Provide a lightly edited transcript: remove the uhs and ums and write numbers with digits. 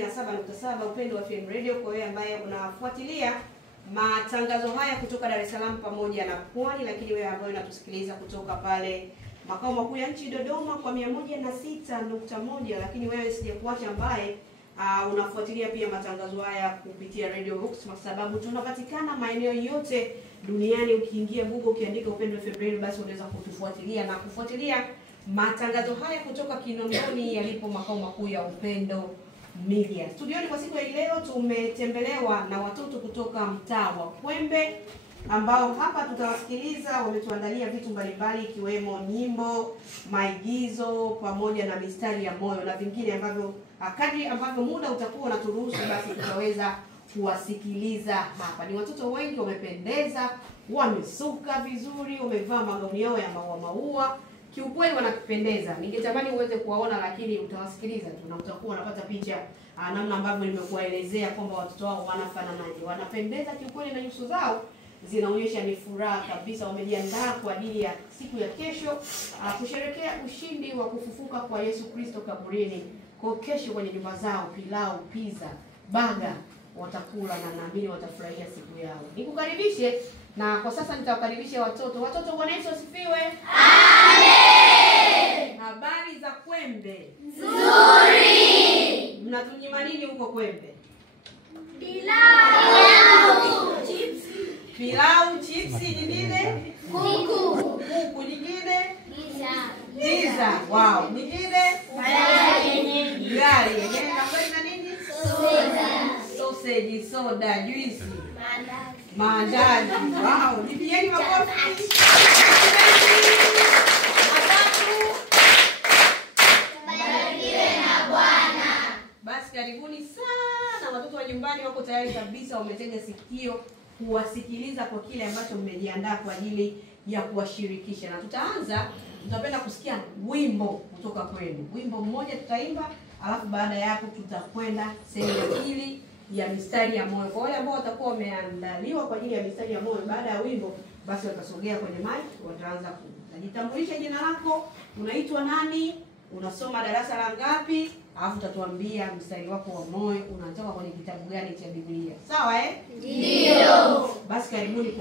7.7 Upendo wa FM Radio kwa wewe ambaye unafuatilia matangazo haya kutoka Dar es Salaam pamoja na Pwani, lakini wewe ambaye unatusikiliza kutoka pale makao makuu ya nchi Dodoma kwa 106.1, lakini wewe sijakuacha ambaye unafuatilia pia matangazo haya kupitia Radio Box, kwa sababu tunapatikana maeneo yote duniani. Ukiingia Google ukiandika Upendo wa FM Radio, basi unaweza kutufuatilia na kufuatilia matangazo haya kutoka Kinondoni yalipo makao makuu ya Upendo Media. Studioni kwa siku ya leo tumetembelewa na watoto kutoka mtaa wa Kwembe ambao hapa tutawasikiliza. Wametuandalia vitu mbalimbali ikiwemo nyimbo, maigizo pamoja na mistari ya moyo na vingine ambavyo kadri ambavyo muda utakuwa unaturuhusu basi tutaweza kuwasikiliza hapa. Ni watoto wengi, wamependeza, wamesuka vizuri, wamevaa magauni yao ya maua. Kiukweli wanakupendeza. Ningetamani uweze kuwaona, lakini utawasikiliza tu na utakuwa unapata picha namna ambavyo nimekuelezea kwamba watoto wao wanafananaje. Wanapendeza kiukweli na nyuso zao zinaonyesha ni furaha kabisa. Wamejiandaa kwa ajili ya siku ya kesho kusherehekea ushindi wa kufufuka kwa Yesu Kristo kaburini. Kwa kesho kwenye nyumba zao pilau, pizza, baga watakula na naamini watafurahia siku yao. Nikukaribishe na kwa sasa nitawakaribisha watoto. Watoto, Bwana Yesu asifiwe. Amen. Habari za Kwembe? Nzuri. Mnatunyima nini huko Kwembe? Pilau, chipsi. Pilau, chipsi, nyingine? Kuku, nyingine? Pizza. Wow, nyingine? Gari. Yenyewe na nini? Sausage, soda, juice. Maandazi. Wow, nipieni makofi. Basi karibuni sana. Watoto wa nyumbani wako tayari kabisa, wametega sikio kuwasikiliza kwa kile ambacho mmejiandaa kwa ajili ya kuwashirikisha. Na tutapenda kusikia wimbo kutoka kwenu. Wimbo mmoja tutaimba, alafu baada ya hapo tutakwenda sehemu ya pili ya mistari ya moyo. Kwa wale ambao watakuwa wameandaliwa kwa ajili ya mistari ya moyo, baada ya wimbo basi watasogea kwenye mic, wataanza kujitambulisha. Jina lako, unaitwa nani, unasoma darasa la ngapi, alafu utatuambia mstari wako wa moyo unatoka kwenye kitabu gani cha Biblia. Sawa Ndio. Basi karibuni kwa